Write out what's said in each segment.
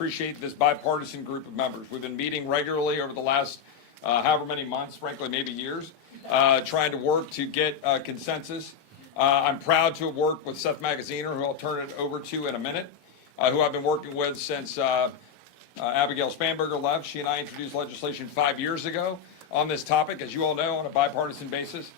Appreciate this bipartisan group of members. We've been meeting regularly over the last however many months, frankly, maybe years, trying to work to get consensus. I'm proud to have worked with Seth Magaziner, who I'll turn it over to in a minute, who I've been working with since Abigail Spanberger left. She and I introduced legislation 5 years ago on this topic, as you all know, on a bipartisan basis.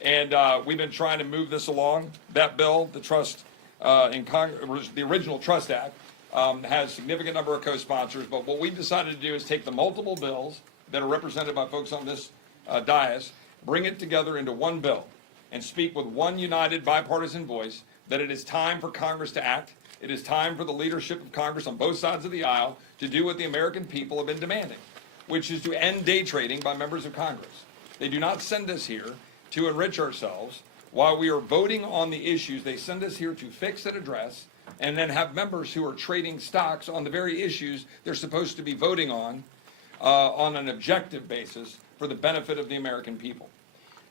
And we've been trying to move this along. That bill, the trust in Congress, the original Trust Act, has a significant number of co-sponsors. But what we've decided to do is take the multiple bills that are represented by folks on this dais, bring it together into one bill, and speak with one united bipartisan voice that it is time for Congress to act. It is time for the leadership of Congress on both sides of the aisle to do what the American people have been demanding, which is to end day trading by members of Congress. They do not send us here to enrich ourselves while we are voting on the issues. They send us here to fix and address, and then have members who are trading stocks on the very issues they're supposed to be voting on an objective basis for the benefit of the American people.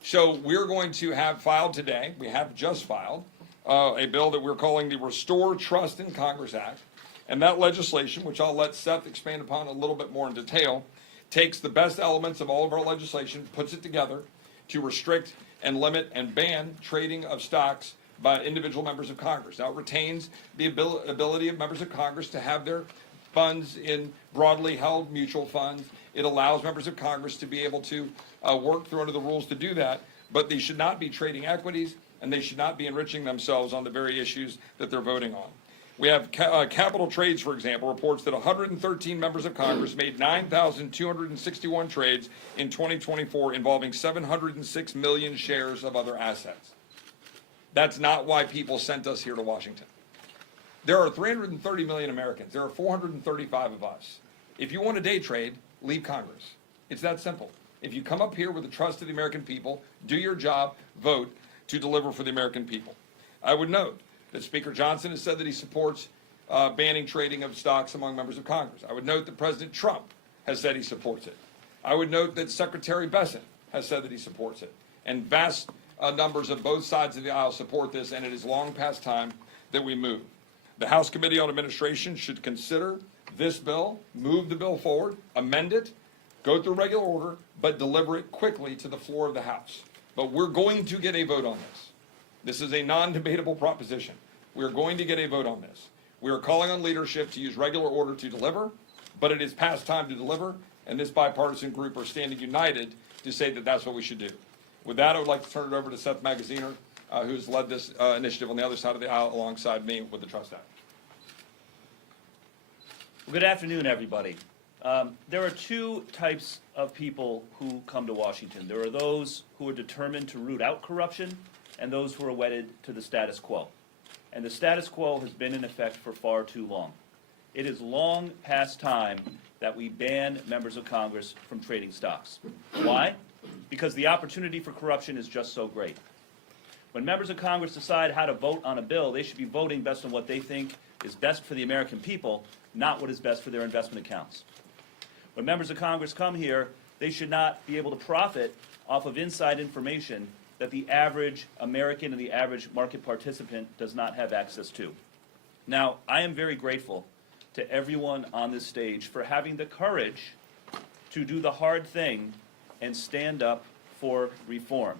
So we're going to have filed today, we have just filed, a bill that we're calling the Restore Trust in Congress Act. And that legislation, which I'll let Seth expand upon a little bit more in detail, takes the best elements of all of our legislation, puts it together to restrict and limit and ban trading of stocks by individual members of Congress. Now, it retains the ability of members of Congress to have their funds in broadly held mutual funds. It allows members of Congress to be able to work through under the rules to do that, but they should not be trading equities, and they should not be enriching themselves on the very issues that they're voting on. We have Capital Trades, for example, reports that 113 members of Congress made 9,261 trades in 2024 involving 706 million shares of other assets. That's not why people sent us here to Washington. There are 330 million Americans. There are 435 of us. If you want a day trade, leave Congress. It's that simple. If you come up here with the trust of the American people, do your job, vote to deliver for the American people. I would note that Speaker Johnson has said that he supports banning trading of stocks among members of Congress. I would note that President Trump has said he supports it. I would note that Secretary Bessent has said that he supports it. And vast numbers of both sides of the aisle support this, and it is long past time that we move. The House Committee on Administration should consider this bill, move the bill forward, amend it, go through regular order, but deliver it quickly to the floor of the House. But we're going to get a vote on this. This is a non-debatable proposition. We're going to get a vote on this. We are calling on leadership to use regular order to deliver, but it is past time to deliver, and this bipartisan group are standing united to say that that's what we should do. With that, I would like to turn it over to Seth Magaziner, who's led this initiative on the other side of the aisle alongside me with the Trust Act. Well, good afternoon, everybody. There are two types of people who come to Washington. There are those who are determined to root out corruption and those who are wedded to the status quo. And the status quo has been in effect for far too long. It is long past time that we ban members of Congress from trading stocks. Why? Because the opportunity for corruption is just so great. When members of Congress decide how to vote on a bill, they should be voting based on what they think is best for the American people, not what is best for their investment accounts. When members of Congress come here, they should not be able to profit off of inside information that the average American and the average market participant does not have access to. Now, I am very grateful to everyone on this stage for having the courage to do the hard thing and stand up for reform.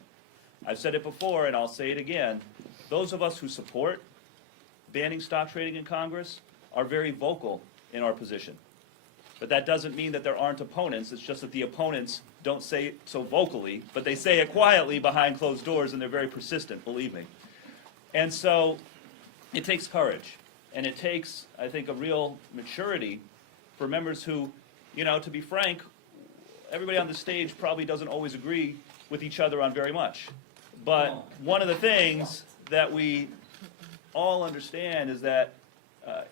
I've said it before, and I'll say it again. Those of us who support banning stock trading in Congress are very vocal in our position. But that doesn't mean that there aren't opponents. It's just that the opponents don't say it so vocally, but they say it quietly behind closed doors, and they're very persistent, believe me. And so it takes courage, and it takes, I think, a real maturity for members who, you know, to be frank, everybody on the stage probably doesn't always agree with each other on very much. But one of the things that we all understand is that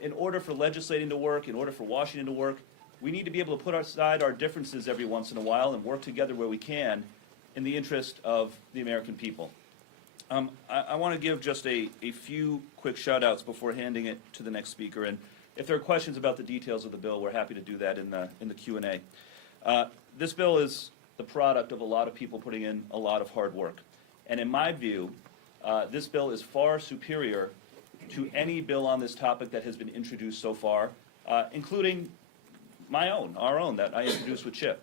in order for legislating to work, in order for Washington to work, we need to be able to put aside our differences every once in a while and work together where we can in the interest of the American people. I want to give just a few quick shout-outs before handing it to the next speaker. And if there are questions about the details of the bill, we're happy to do that in the Q&A. This bill is the product of a lot of people putting in a lot of hard work. And in my view, this bill is far superior to any bill on this topic that has been introduced so far. including our own that I introduced with Chip.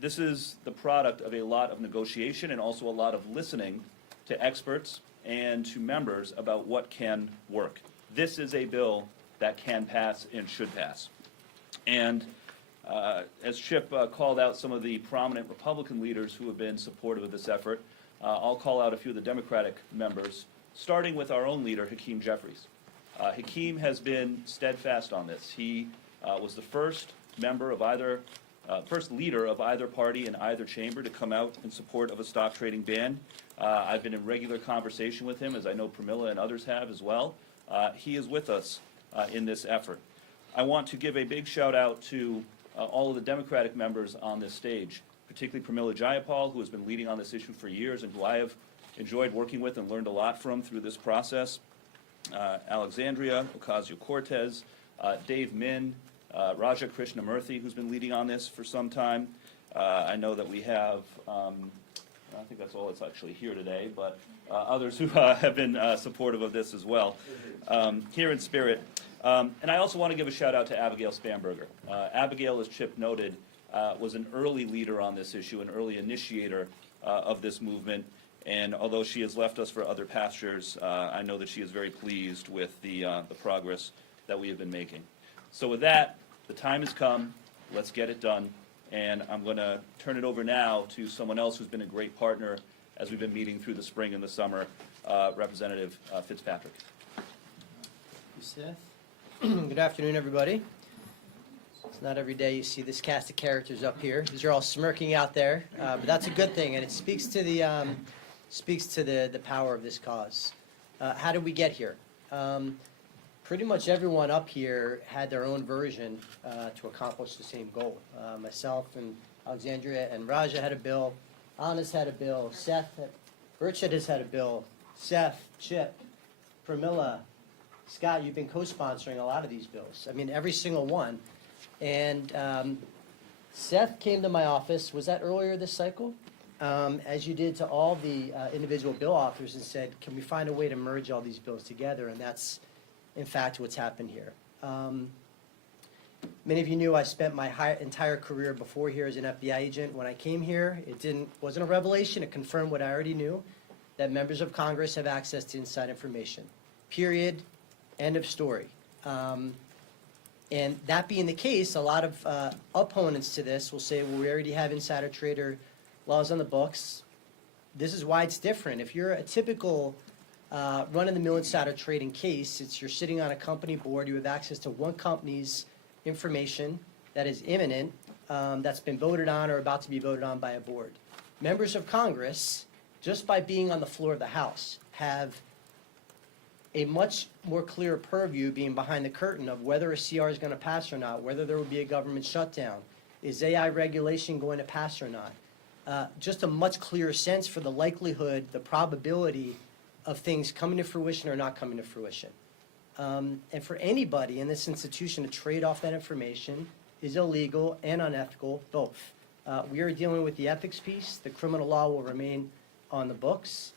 This is the product of a lot of negotiation and also a lot of listening to experts and to members about what can work. This is a bill that can pass and should pass. And as Chip called out some of the prominent Republican leaders who have been supportive of this effort, I'll call out a few of the Democratic members, starting with our own leader, Hakeem Jeffries. Hakeem has been steadfast on this. He was the first member of first leader of either party in either chamber to come out in support of a stock trading ban. I've been in regular conversation with him, as I know Pramila and others have as well. He is with us in this effort. I want to give a big shout out to all of the Democratic members on this stage, particularly Pramila Jayapal, who has been leading on this issue for years and who I have enjoyed working with and learned a lot from through this process. Alexandria, Ocasio-Cortez, Dave Min, Raja Krishnamurthy, who's been leading on this for some time. I know that we have, I think that's all that's actually here today, but others who have been supportive of this as well, here in spirit. And I also want to give a shout out to Abigail Spanberger. Abigail, as Chip noted, was an early leader on this issue, an early initiator of this movement. And although she has left us for other pastures, I know that she is very pleased with the progress that we have been making. So with that, the time has come. Let's get it done. And I'm going to turn it over now to someone else who's been a great partner as we've been meeting through the spring and the summer, Representative Fitzpatrick. Thank you, Seth. Good afternoon, everybody. It's not every day you see this cast of characters up here. These are all smirking out there, but that's a good thing, and it speaks to the power of this cause. How did we get here? Pretty much everyone up here had their own version to accomplish the same goal. Myself and Alexandria and Raja had a bill. Anna's had a bill. Seth, Richard has had a bill. Seth, Chip, Pramila, Scott, you've been co-sponsoring a lot of these bills. I mean, every single one. And Seth came to my office, was that earlier this cycle? As you did to all the individual bill authors, and said, can we find a way to merge all these bills together? And that's, in fact, what's happened here. Many of you knew I spent my entire career before here as an FBI agent. When I came here, it wasn't a revelation. It confirmed what I already knew, that members of Congress have access to inside information. Period. End of story. And that being the case, a lot of opponents to this will say, well, we already have insider trader laws on the books. This is why it's different. If you're a typical run-of-the-mill insider trading case, you're sitting on a company board, you have access to one company's information that is imminent, that's been voted on or about to be voted on by a board. Members of Congress, just by being on the floor of the House, have a much more clear purview, being behind the curtain, of whether a CR is going to pass or not, whether there will be a government shutdown, is AI regulation going to pass or not. Just a much clearer sense for the likelihood, the probability of things coming to fruition or not coming to fruition. And for anybody in this institution to trade off that information is illegal and unethical, both. We are dealing with the ethics piece. The criminal law will remain on the books.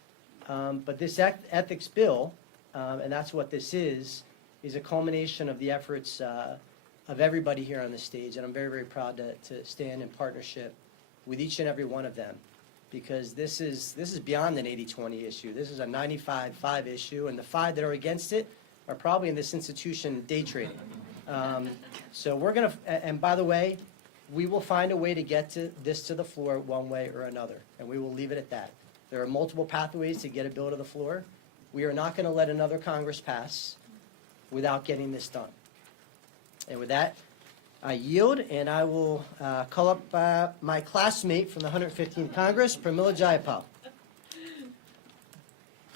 But this ethics bill, and that's what this is a culmination of the efforts of everybody here on the stage. And I'm very, very proud to stand in partnership with each and every one of them, because this is beyond an 80-20 issue. This is a 95-5 issue, and the 5 that are against it are probably in this institution day trading. So we're going to, and by the way, we will find a way to get this to the floor one way or another, and we will leave it at that. There are multiple pathways to get a bill to the floor. We are not going to let another Congress pass without getting this done. And with that, I yield, and I will call up my classmate from the 115th Congress, Pramila Jayapal.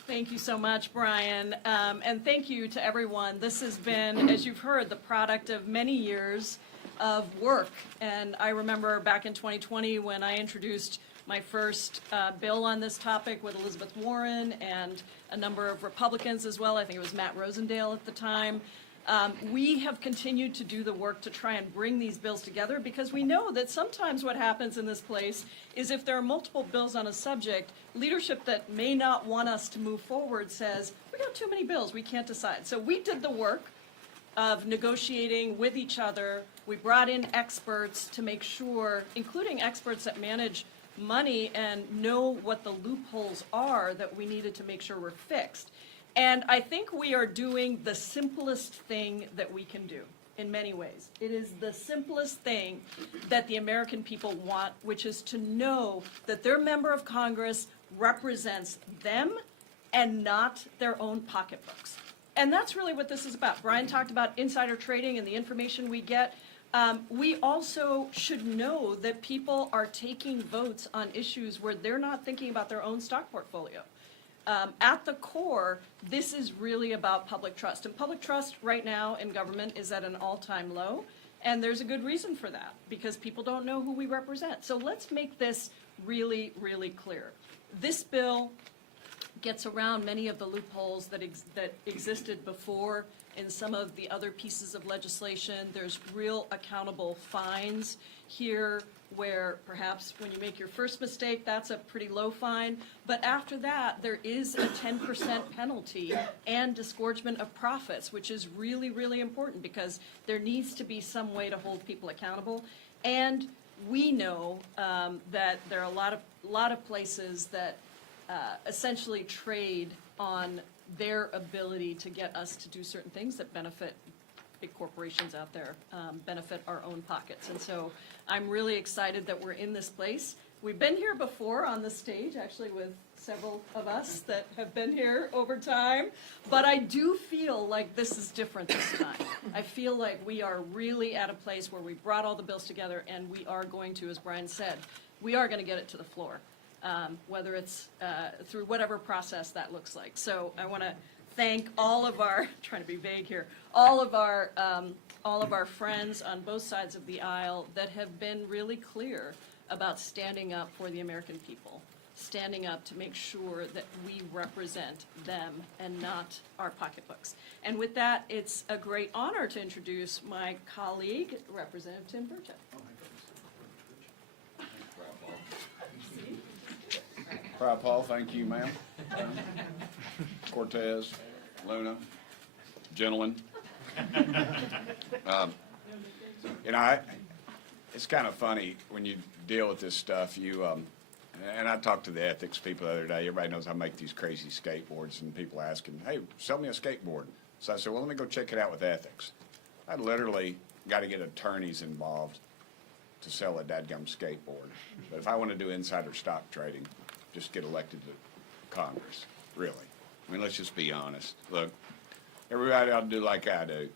Thank you so much, Brian, and thank you to everyone. This has been, as you've heard, the product of many years of work. And I remember back in 2020 when I introduced my first bill on this topic with Elizabeth Warren and a number of Republicans as well. I think it was Matt Rosendale at the time. We have continued to do the work to try and bring these bills together, because we know that sometimes what happens in this place is if there are multiple bills on a subject, leadership that may not want us to move forward says, we got too many bills, we can't decide. So we did the work of negotiating with each other. We brought in experts to make sure, including experts that manage money and know what the loopholes are that we needed to make sure were fixed. And I think we are doing the simplest thing that we can do in many ways. It is the simplest thing that the American people want, which is to know that their member of Congress represents them and not their own pocketbooks. And that's really what this is about. Brian talked about insider trading and the information we get. We also should know that people are taking votes on issues where they're not thinking about their own stock portfolio. At the core, this is really about public trust. And public trust right now in government is at an all-time low. And there's a good reason for that, because people don't know who we represent. So let's make this really, really clear. This bill gets around many of the loopholes that existed before in some of the other pieces of legislation. There's real accountable fines here, where perhaps when you make your first mistake, that's a pretty low fine. But after that, there is a 10% penalty and disgorgement of profits, which is really, really important, because there needs to be some way to hold people accountable. And we know that there are a lot of places that essentially trade on their ability to get us to do certain things that benefit big corporations out there, benefit our own pockets. And so I'm really excited that we're in this place. We've been here before on the stage, actually, with several of us that have been here over time, but I do feel like this is different this time. I feel like we are really at a place where we brought all the bills together, and we are going to, as Brian said, we are going to get it to the floor, whether it's through whatever process that looks like. So I want to thank all of our, trying to be vague here, all of our friends on both sides of the aisle that have been really clear about standing up for the American people, standing up to make sure that we represent them and not our pocketbooks. And with that, it's a great honor to introduce my colleague, Representative Tim Burchett. Paul, thank you, ma'am. Cortez, Luna, gentlemen. It's kind of funny when you deal with this stuff. And I talked to the ethics people the other day. Everybody knows I make these crazy skateboards, and people asking, "Hey, sell me a skateboard." So I said, "Well, let me go check it out with ethics." I literally got to get attorneys involved to sell a dadgum skateboard. But if I want to do insider stock trading, just get elected to Congress, really. I mean, let's just be honest. Look, everybody ought to do like I do.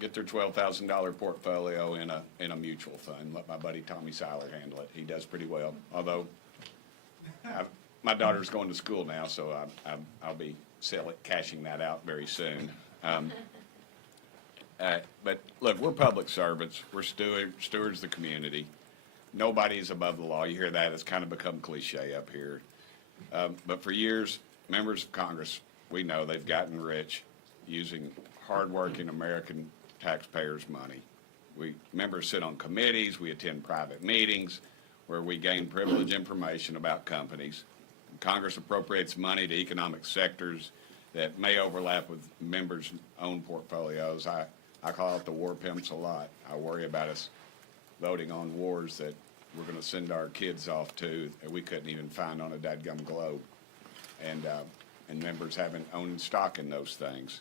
Get their $12,000 portfolio in a mutual fund. Let my buddy Tommy Seiler handle it. He does pretty well. Although my daughter's going to school now, so I'll be cashing that out very soon. But look, we're public servants. We're stewards of the community. Nobody is above the law. You hear that? It's kind of become cliche up here. But for years, members of Congress, we know they've gotten rich using hardworking American taxpayers' money. Members sit on committees. We attend private meetings where we gain privileged information about companies. Congress appropriates money to economic sectors that may overlap with members' own portfolios. I call it the war pimps a lot. I worry about us voting on wars that we're going to send our kids off to that we couldn't even find on a dadgum globe, and members haven't owned stock in those things.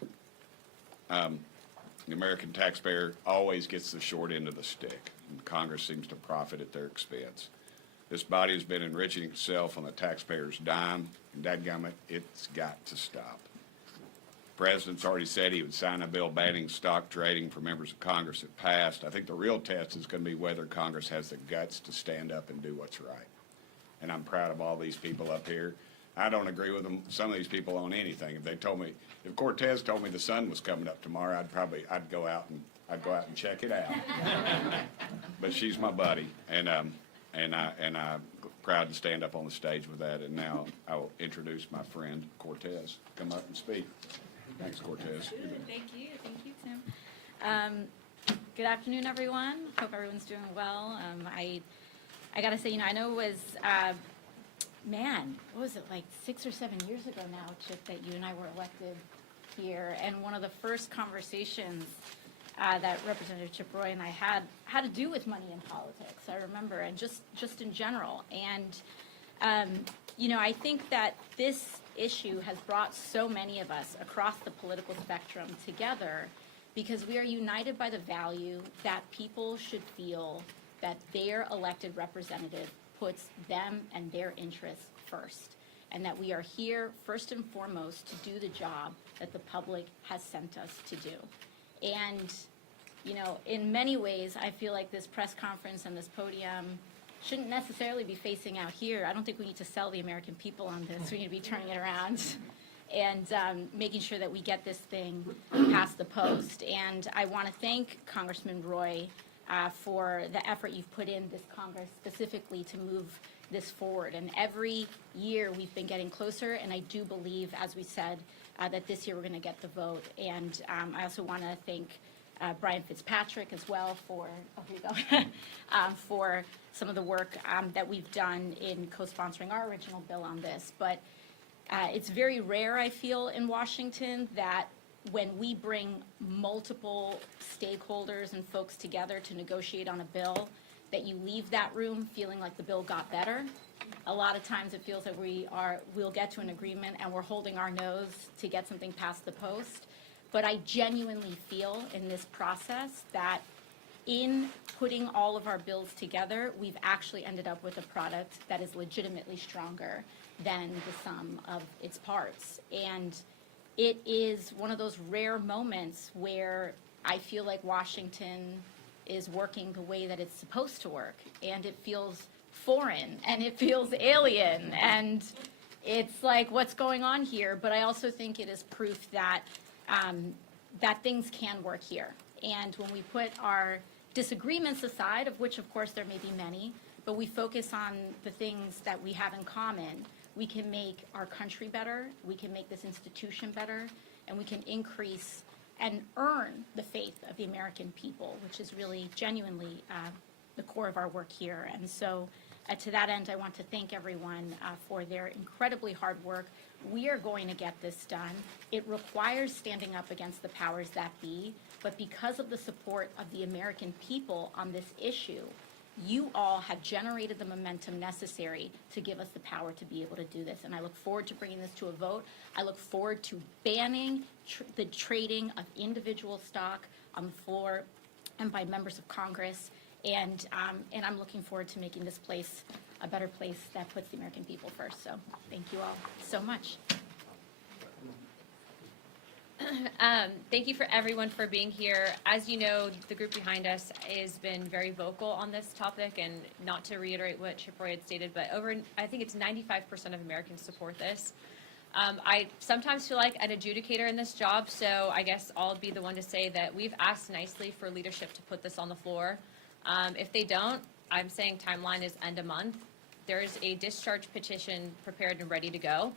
The American taxpayer always gets the short end of the stick, and Congress seems to profit at their expense. This body has been enriching itself on the taxpayer's dime, and dadgum it, it's got to stop. The President's already said he would sign a bill banning stock trading for members of Congress that passed. I think the real test is going to be whether Congress has the guts to stand up and do what's right. And I'm proud of all these people up here. I don't agree with them, some of these people on anything. If Cortez told me the sun was coming up tomorrow, I'd go out and check it out. But she's my buddy, and I'm proud to stand up on the stage with that. And now I will introduce my friend Cortez. Come up and speak. Thanks, Cortez. Thank you, Tim. Good afternoon, everyone. Hope everyone's doing well. I got to say, I know it was, what was it, like 6 or 7 years ago now, Chip, that you and I were elected here, and one of the first conversations that Representative Chip Roy and I had to do with money in politics, I remember, and just in general. And, you know, I think that this issue has brought so many of us across the political spectrum together because we are united by the value that people should feel that their elected representative puts them and their interests first, and that we are here first and foremost to do the job that the public has sent us to do. And, you know, in many ways, I feel like this press conference and this podium shouldn't necessarily be facing out here. I don't think we need to sell the American people on this. We need to be turning it around and making sure that we get this thing past the post. And I want to thank Congressman Roy for the effort you've put in this Congress specifically to move this forward. And every year we've been getting closer, and I do believe, as we said, that this year we're going to get the vote. And I also want to thank Brian Fitzpatrick as well for, here you go, for some of the work that we've done in co-sponsoring our original bill on this. But it's very rare, I feel, in Washington that when we bring multiple stakeholders and folks together to negotiate on a bill, that you leave that room feeling like the bill got better. A lot of times it feels that we'll get to an agreement and we're holding our nose to get something past the post. But I genuinely feel in this process that in putting all of our bills together, we've actually ended up with a product that is legitimately stronger than the sum of its parts. And it is one of those rare moments where I feel like Washington is working the way that it's supposed to work, and it feels foreign, and it feels alien, and it's like, what's going on here? But I also think it is proof that that things can work here. And when we put our disagreements aside, of which of course there may be many, but we focus on the things that we have in common, we can make our country better, we can make this institution better, and we can increase and earn the faith of the American people, which is really genuinely the core of our work here. And so to that end, I want to thank everyone for their incredibly hard work. We are going to get this done. It requires standing up against the powers that be, but because of the support of the American people on this issue, you all have generated the momentum necessary to give us the power to be able to do this. And I look forward to bringing this to a vote. I look forward to banning the trading of individual stock on the floor and by members of Congress. And I'm looking forward to making this place a better place that puts the American people first. So thank you all so much. Thank you for everyone for being here. As you know, the group behind us has been very vocal on this topic, and not to reiterate what Chip Roy had stated, but I think it's 95% of Americans support this. I sometimes feel like an adjudicator in this job, so I guess I'll be the one to say that we've asked nicely for leadership to put this on the floor. If they don't, I'm saying timeline is end of month. There's a discharge petition prepared and ready to go.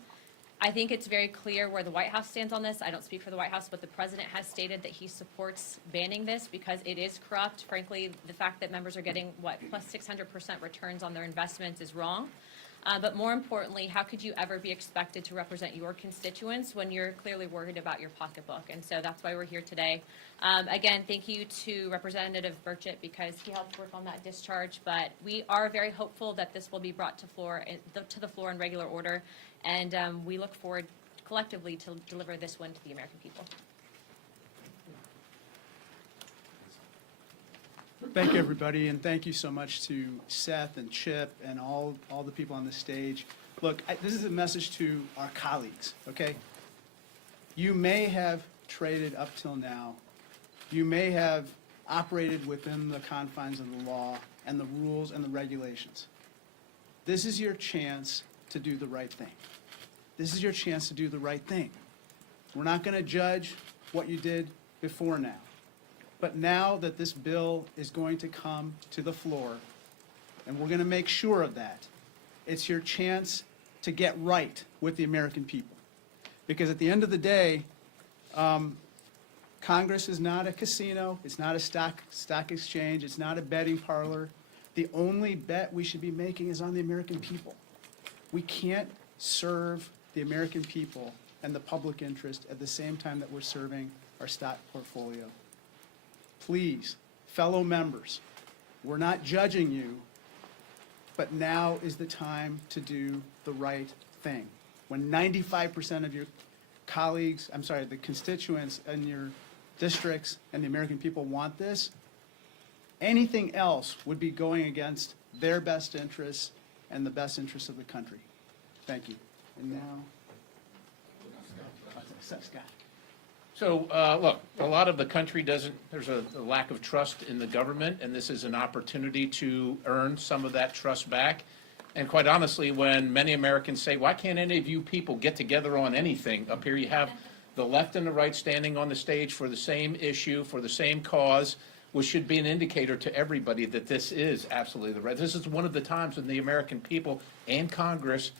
I think it's very clear where the White House stands on this. I don't speak for the White House, but the president has stated that he supports banning this because it is corrupt. Frankly, the fact that members are getting, plus 600% returns on their investments is wrong. But more importantly, how could you ever be expected to represent your constituents when you're clearly worried about your pocketbook? And so that's why we're here today. Again, thank you to Representative Burchett because he helped work on that discharge. But we are very hopeful that this will be brought to the floor in regular order. And we look forward collectively to deliver this one to the American people. Thank you, everybody, and thank you so much to Seth and Chip and all the people on the stage. Look, this is a message to our colleagues, okay? You may have traded up till now. You may have operated within the confines of the law and the rules and the regulations. This is your chance to do the right thing. This is your chance to do the right thing. We're not going to judge what you did before now. But now that this bill is going to come to the floor, and we're going to make sure of that, it's your chance to get right with the American people. Because at the end of the day, Congress is not a casino, it's not a stock exchange, it's not a betting parlor. The only bet we should be making is on the American people. We can't serve the American people and the public interest at the same time that we're serving our stock portfolio. Please, fellow members, we're not judging you, but now is the time to do the right thing. When 95% of your colleagues, the constituents in your districts and the American people want this, anything else would be going against their best interests and the best interests of the country. Thank you. And now, Scott. So, look, a lot of the country there's a lack of trust in the government, and this is an opportunity to earn some of that trust back. And quite honestly, when many Americans say, why can't any of you people get together on anything? Up here you have the left and the right standing on the stage for the same issue, for the same cause, which should be an indicator to everybody that this is absolutely the right. This is one of the times when the American people and Congress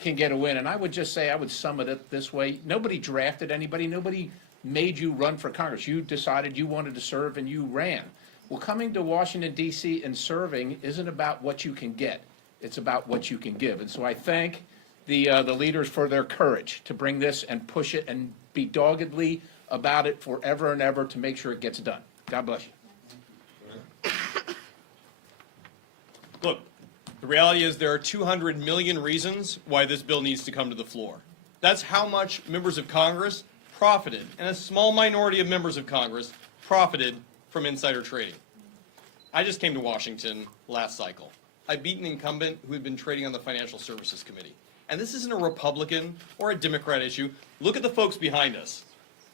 can get a win. And I would just say, I would sum it up this way. Nobody drafted anybody. Nobody made you run for Congress. You decided you wanted to serve and you ran. Well, coming to Washington, D.C. and serving isn't about what you can get. It's about what you can give. And so I thank the leaders for their courage to bring this and push it and be doggedly about it forever and ever to make sure it gets done. God bless you. Look, the reality is there are 200 million reasons why this bill needs to come to the floor. That's how much members of Congress profited, and a small minority of members of Congress profited from insider trading. I just came to Washington last cycle. I beat an incumbent who had been trading on the Financial Services Committee. And this isn't a Republican or a Democrat issue. Look at the folks behind us.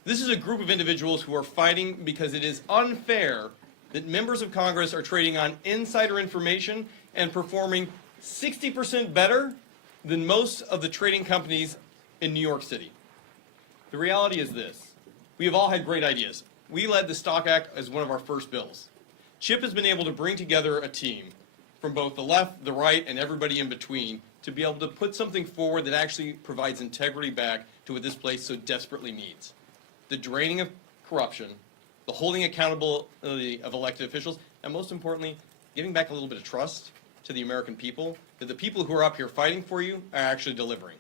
This is a group of individuals who are fighting because it is unfair that members of Congress are trading on insider information and performing 60% better than most of the trading companies in New York City. The reality is this. We have all had great ideas. We led the Stock Act as one of our first bills. Chip has been able to bring together a team from both the left, the right, and everybody in between to be able to put something forward that actually provides integrity back to what this place so desperately needs. The draining of corruption, the holding accountability of elected officials, and most importantly, giving back a little bit of trust to the American people that the people who are up here fighting for you are actually delivering.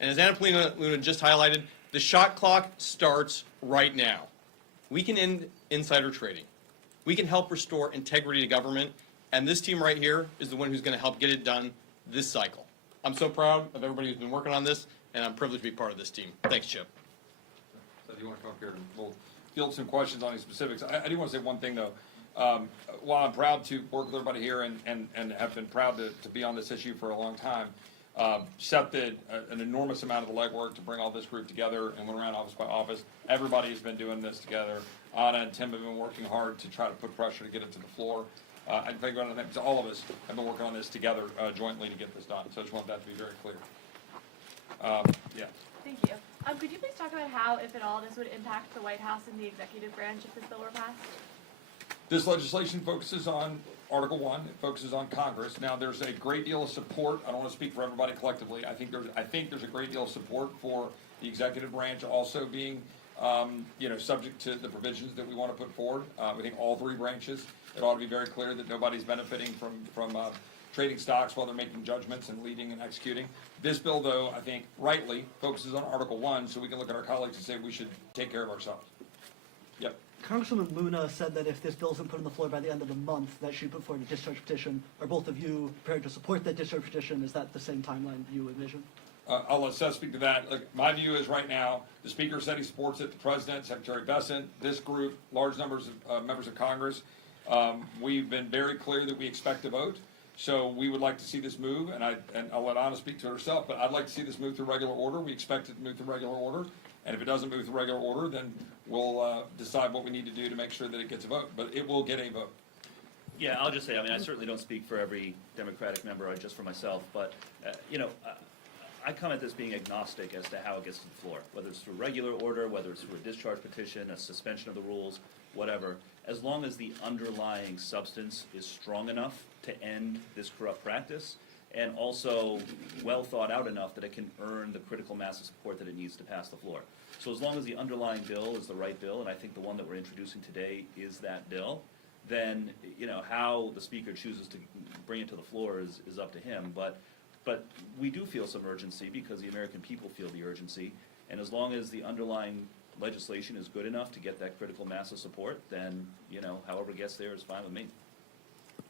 And as Anna Paulina just highlighted, the shot clock starts right now. We can end insider trading. We can help restore integrity to government, and this team right here is the one who's going to help get it done this cycle. I'm so proud of everybody who's been working on this, and I'm privileged to be part of this team. Thanks, Chip. So do you want to come up here and we'll field some questions on these specifics? I do want to say one thing, though. While I'm proud to work with everybody here and have been proud to be on this issue for a long time, Seth did an enormous amount of the legwork to bring all this group together and went around office by office. Everybody has been doing this together. Anna and Tim have been working hard to try to put pressure to get it to the floor. I think all of us have been working on this together jointly to get this done. So I just want that to be very clear. Yeah. Thank you. Could you please talk about how, if at all, this would impact the White House and the executive branch if this bill were passed? This legislation focuses on Article 1. It focuses on Congress. Now, there's a great deal of support. I don't want to speak for everybody collectively. I think there's a great deal of support for the executive branch also being, subject to the provisions that we want to put forward. We think all three branches. It ought to be very clear that nobody's benefiting from trading stocks while they're making judgments and leading and executing. This bill, though, I think rightly focuses on Article 1, so we can look at our colleagues and say we should take care of ourselves. Yep. Congresswoman Luna said that if this bill isn't put on the floor by the end of the month, that she'd put forward a discharge petition. Are both of you prepared to support that discharge petition? Is that the same timeline you envision? I'll let Seth speak to that. Look, my view is right now, the Speaker said he supports it, the President, Secretary Bessent, this group, large numbers of members of Congress. We've been very clear that we expect to vote. So we would like to see this move, and I'll let Anna speak to it herself, but I'd like to see this move through regular order. We expect it to move through regular order. And if it doesn't move through regular order, then we'll decide what we need to do to make sure that it gets a vote. But it will get a vote. Yeah, I'll just say, I certainly don't speak for every Democratic member, or just for myself, but, I come at this being agnostic as to how it gets to the floor, whether it's through regular order, whether it's through a discharge petition, a suspension of the rules, whatever, as long as the underlying substance is strong enough to end this corrupt practice, and also well thought out enough that it can earn the critical mass of support that it needs to pass the floor. So as long as the underlying bill is the right bill, and I think the one that we're introducing today is that bill, then, how the Speaker chooses to bring it to the floor is up to him. But we do feel some urgency because the American people feel the urgency. And as long as the underlying legislation is good enough to get that critical mass of support, then, however it gets there is fine with me.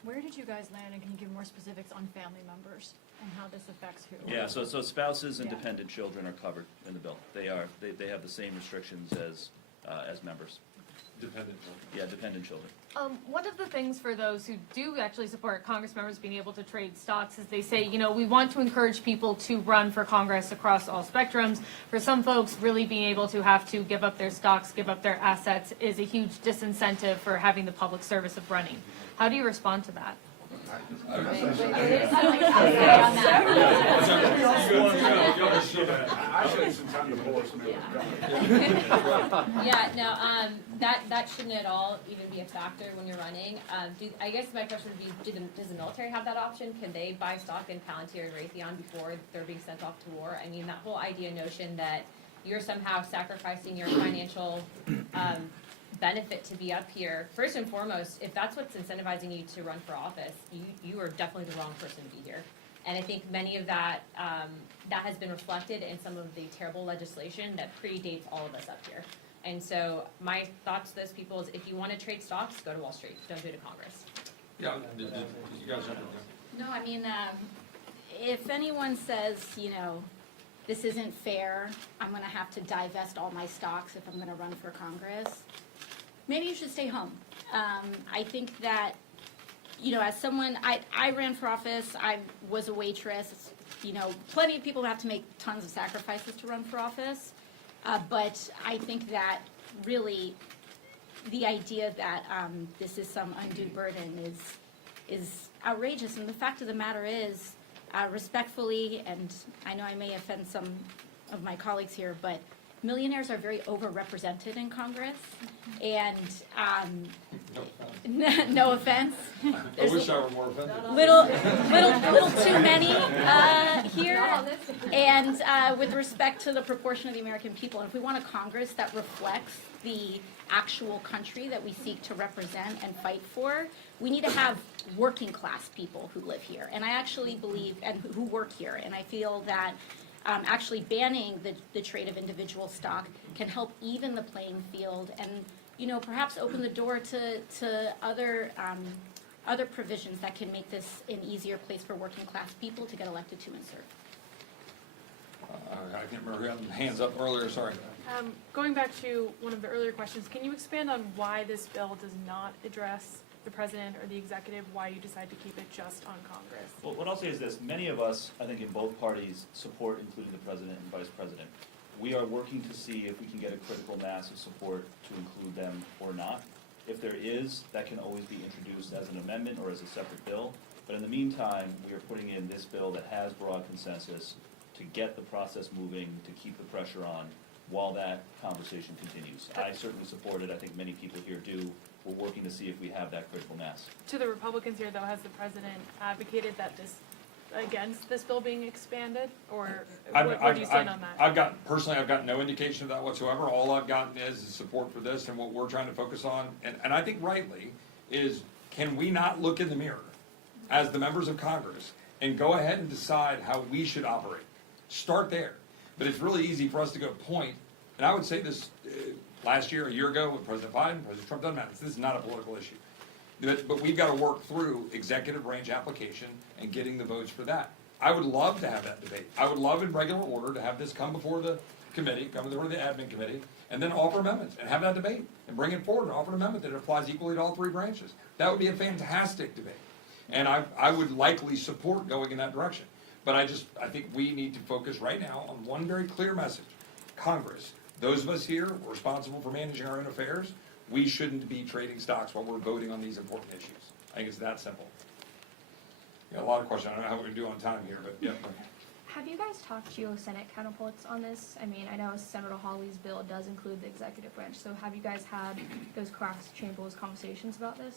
Where did you guys land, and can you give more specifics on family members and how this affects who? Yeah, so spouses and Yeah. dependent children are covered in the bill. They have the same restrictions as members. Dependent children. Yeah, dependent children. One of the things for those who do actually support Congress members being able to trade stocks is they say, we want to encourage people to run for Congress across all spectrums. For some folks, really being able to have to give up their stocks, give up their assets is a huge disincentive for having the public service of running. How do you respond to that? Yeah, no, that shouldn't at all even be a factor when you're running. I guess my question would be, does the military have that option? Can they buy stock in Palantir and Raytheon before they're being sent off to war? I mean, that whole notion that you're somehow sacrificing your financial benefit to be up here. First and foremost, if that's what's incentivizing you to run for office, you are definitely the wrong person to be here. And I think many of that has been reflected in some of the terrible legislation that predates all of us up here. And so my thoughts to those people is, if you want to trade stocks, go to Wall Street. Don't do it to Congress. Yeah, did you guys have No, I mean, if anyone says, this isn't fair, I'm gonna have to divest all my stocks if I'm gonna run for Congress, maybe you should stay home. I think that, as someone, I ran for office, I was a waitress, plenty of people have to make tons of sacrifices to run for office. But I think that really the idea that this is some undue burden is outrageous. And the fact of the matter is, respectfully, and I know I may offend some of my colleagues here, but millionaires are very overrepresented in Congress. And no offense. I wish I were more offended. Little too many here. And with respect to the proportion of the American people, and if we want a Congress that reflects the actual country that we seek to represent and fight for, we need to have working class people who live here. And I actually believe, and who work here, and I feel that actually banning the trade of individual stock can help even the playing field and, perhaps open the door to other provisions that can make this an easier place for working class people to get elected to and serve. I can't remember who had hands up earlier, sorry. Going back to one of the earlier questions, can you expand on why this bill does not address the president or the executive, why you decide to keep it just on Congress? Well, what I'll say is this, many of us, I think in both parties, support including the president and vice president. We are working to see if we can get a critical mass of support to include them or not. If there is, that can always be introduced as an amendment or as a separate bill. But in the meantime, we are putting in this bill that has broad consensus to get the process moving, to keep the pressure on while that conversation continues. I certainly support it. I think many people here do. We're working to see if we have that critical mass. To the Republicans here, though, has the president advocated that against this bill being expanded, or where do you stand on that? I've got no indication of that whatsoever. All I've gotten is support for this, and what we're trying to focus on, and I think rightly, is can we not look in the mirror as the members of Congress and go ahead and decide how we should operate? Start there. But it's really easy for us to go point, and I would say this last year, a year ago, with President Biden, President Trump, doesn't matter. This is not a political issue. But we've got to work through executive branch application and getting the votes for that. I would love to have that debate. I would love in regular order to have this come before the committee, come before the admin committee, and then offer amendments and have that debate and bring it forward and offer an amendment that applies equally to all three branches. That would be a fantastic debate. And I would likely support going in that direction. But I think we need to focus right now on one very clear message. Congress, those of us here responsible for managing our own affairs, we shouldn't be trading stocks while we're voting on these important issues. I think it's that simple. A lot of questions. I don't know how we're going to do on time here, but yeah. Have you guys talked to your Senate counterparts on this? I mean, I know Senator Hawley's bill does include the executive branch, so have you guys had those cross-chambers conversations about this?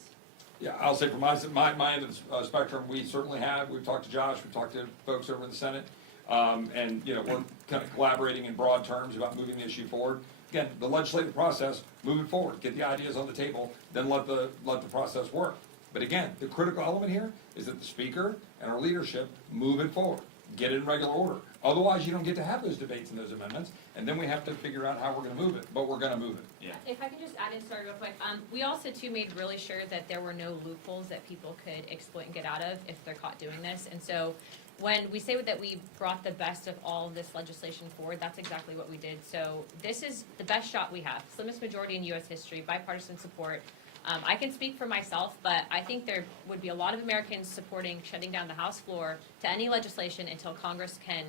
Yeah, I'll say from my end of the spectrum, we certainly have. We've talked to Josh, we've talked to folks over in the Senate, and we're kind of collaborating in broad terms about moving the issue forward. Again, the legislative process, move it forward, get the ideas on the table, then let the process work. But again, the critical element here is that the speaker and our leadership move it forward, get it in regular order. Otherwise, you don't get to have those debates and those amendments, and then we have to figure out how we're gonna move it, but we're gonna move it. Yeah. If I can just add in, sorry, real quick, we also too made really sure that there were no loopholes that people could exploit and get out of if they're caught doing this. And so when we say that we brought the best of all of this legislation forward, that's exactly what we did. So this is the best shot we have, slimmest majority in US history, bipartisan support. I can speak for myself, but I think there would be a lot of Americans supporting shutting down the House floor to any legislation until Congress can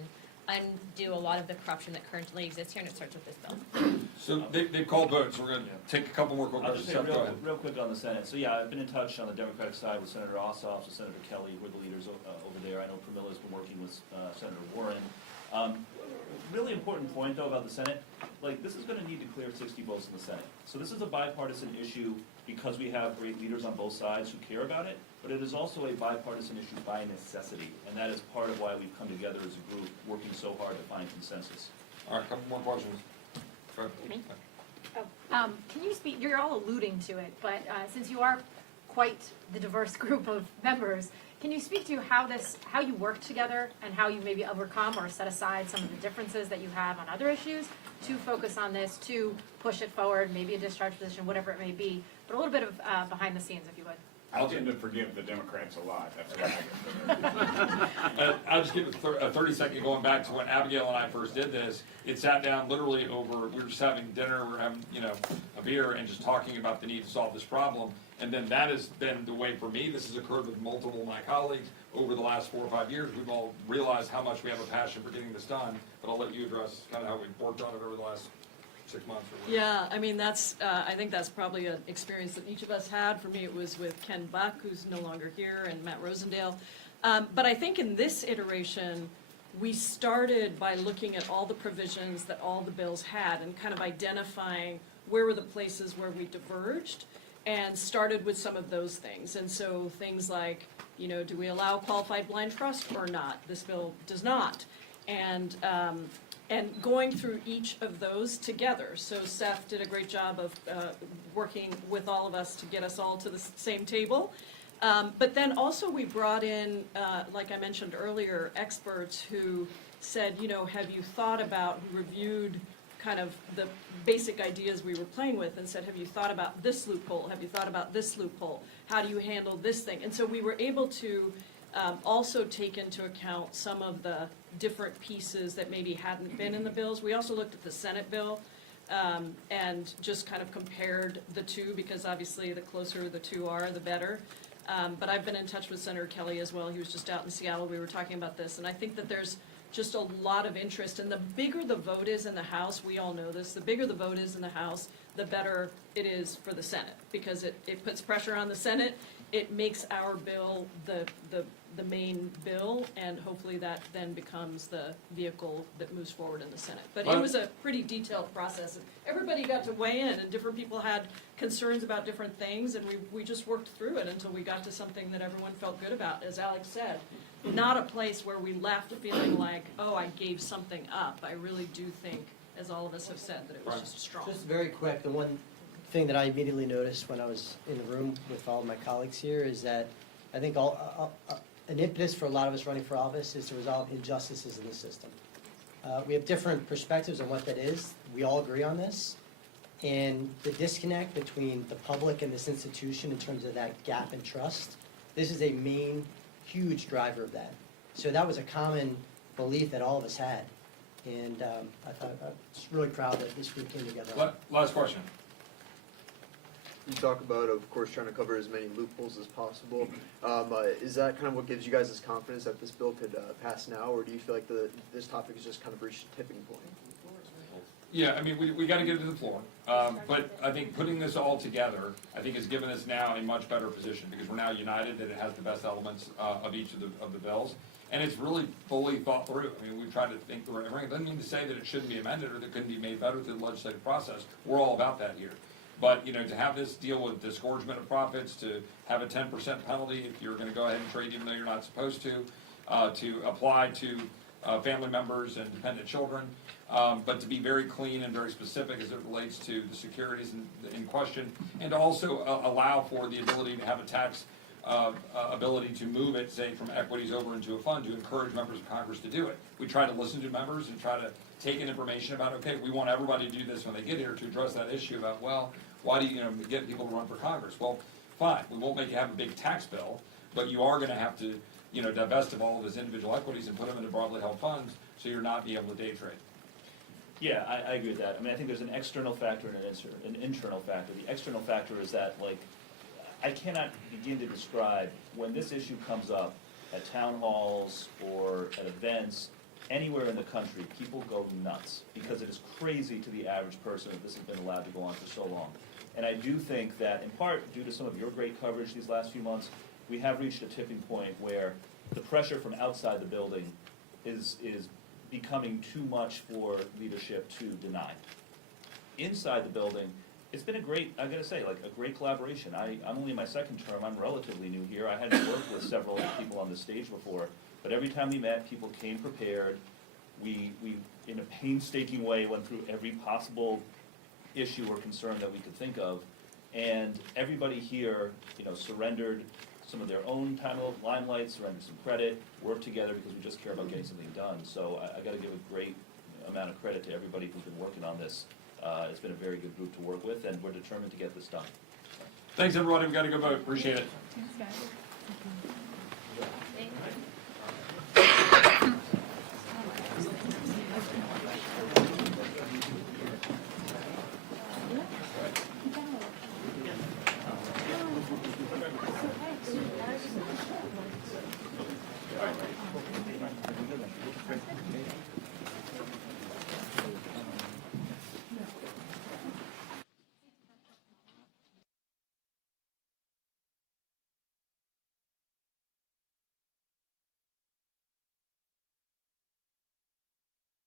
undo a lot of the corruption that currently exists here, and it starts with this bill. So they've called votes, we're gonna take a couple more quick I'll questions. just say Seth, go ahead. real quick on the Senate. So yeah, I've been in touch on the Democratic side with Senator Ossoff, with Senator Kelly, who are the leaders over there. I know Pramila's been working with Senator Warren. Really important point though about the Senate, like this is gonna need to clear 60 votes in the Senate. So this is a bipartisan issue because we have great leaders on both sides who care about it, but it is also a bipartisan issue by necessity. And that is part of why we've come together as a group, working so hard to find consensus. All right, a couple more questions. Go ahead. Can you speak, you're all alluding to it, but since you are quite the diverse group of members, can you speak to how you work together and how you maybe overcome or set aside some of the differences that you have on other issues to focus on this, to push it forward, maybe a discharge position, whatever it may be, but a little bit of behind the scenes, if you would. I tend to forgive the Democrats a lot, that's why. I'll just give a 30-second going back to when Abigail and I first did this. It sat down literally over, we were just having dinner, we were having, a beer and just talking about the need to solve this problem. And then that has been the way for me. This has occurred with multiple of my colleagues over the last 4 or 5 years. We've all realized how much we have a passion for getting this done, but I'll let you address kind of how we've worked on it over the last 6 months or whatever. Yeah, I mean, I think that's probably an experience that each of us had. For me, it was with Ken Buck, who's no longer here, and Matt Rosendale. But I think in this iteration, we started by looking at all the provisions that all the bills had and kind of identifying where were the places where we diverged, and started with some of those things. And so things like, do we allow qualified blind trust or not? This bill does not. And going through each of those together. So Seth did a great job of working with all of us to get us all to the same table. But then also we brought in, like I mentioned earlier, experts who said, have you thought about, who reviewed kind of the basic ideas we were playing with and said, have you thought about this loophole? Have you thought about this loophole? How do you handle this thing? And so we were able to also take into account some of the different pieces that maybe hadn't been in the bills. We also looked at the Senate bill and just kind of compared the two, because obviously the closer the two are, the better. But I've been in touch with Senator Kelly as well. He was just out in Seattle. We were talking about this. And I think that there's just a lot of interest. And the bigger the vote is in the House, we all know this, the bigger the vote is in the House, the better it is for the Senate, because it puts pressure on the Senate. It makes our bill the main bill, and hopefully that then becomes the vehicle that moves forward in the Senate. But it was a pretty detailed process. Everybody got to weigh in, and different people had concerns about different things, and we just worked through it until we got to something that everyone felt good about. As Alex said, not a place where we left feeling like, oh, I gave something up. I really do think, as all of us have said, that it was just strong. Just very quick, the one thing that I immediately noticed when I was in the room with all of my colleagues here is that I think an impetus for a lot of us running for office is to resolve injustices in the system. We have different perspectives on what that is. We all agree on this. And the disconnect between the public and this institution in terms of that gap in trust, this is a main, huge driver of that. So that was a common belief that all of us had. And I was really proud that this group came together. Last question. You talk about, of course, trying to cover as many loopholes as possible. Is that kind of what gives you guys this confidence that this bill could pass now, or do you feel like this topic is just kind of reached a tipping point? Yeah, I mean, we got to get it to the floor. But I think putting this all together, I think has given us now a much better position, because we're now united that it has the best elements of each of the bills. And it's really fully thought through. I mean, we've tried to think through everything. It doesn't mean to say that it shouldn't be amended or that it couldn't be made better through the legislative process. We're all about that here. But, to have this deal with disgorgement of profits, to have a 10% penalty if you're going to go ahead and trade even though you're not supposed to apply to family members and dependent children, but to be very clean and very specific as it relates to the securities in question, and to also allow for the ability to have a tax ability to move it, say, from equities over into a fund to encourage members of Congress to do it. We try to listen to members and try to take in information about, okay, we want everybody to do this when they get here to address that issue about, well, why do you get people to run for Congress? Well, fine, we won't make you have a big tax bill, but you are gonna have to, divest of all of those individual equities and put them into broadly held funds, so you're not being able to day trade. Yeah, I agree with that. I mean, I think there's an external factor and an internal factor. The external factor is that, like, I cannot begin to describe when this issue comes up at town halls or at events, anywhere in the country, people go nuts because it is crazy to the average person that this has been allowed to go on for so long. And I do think that, in part, due to some of your great coverage these last few months, we have reached a tipping point where the pressure from outside the building is becoming too much for leadership to deny. Inside the building, it's been I gotta say, a great collaboration. I'm only in my second term, I'm relatively new here. I hadn't worked with several people on the stage before, but every time we met, people came prepared. We in a painstaking way, went through every possible issue or concern that we could think of. And everybody here, surrendered some of their own time of limelight, surrendered some credit, worked together because we just care about getting something done. So I gotta give a great amount of credit to everybody who's been working on this. It's been a very good group to work with, and we're determined to get this done. Thanks, everybody, we gotta go vote, appreciate it. Thanks, guys.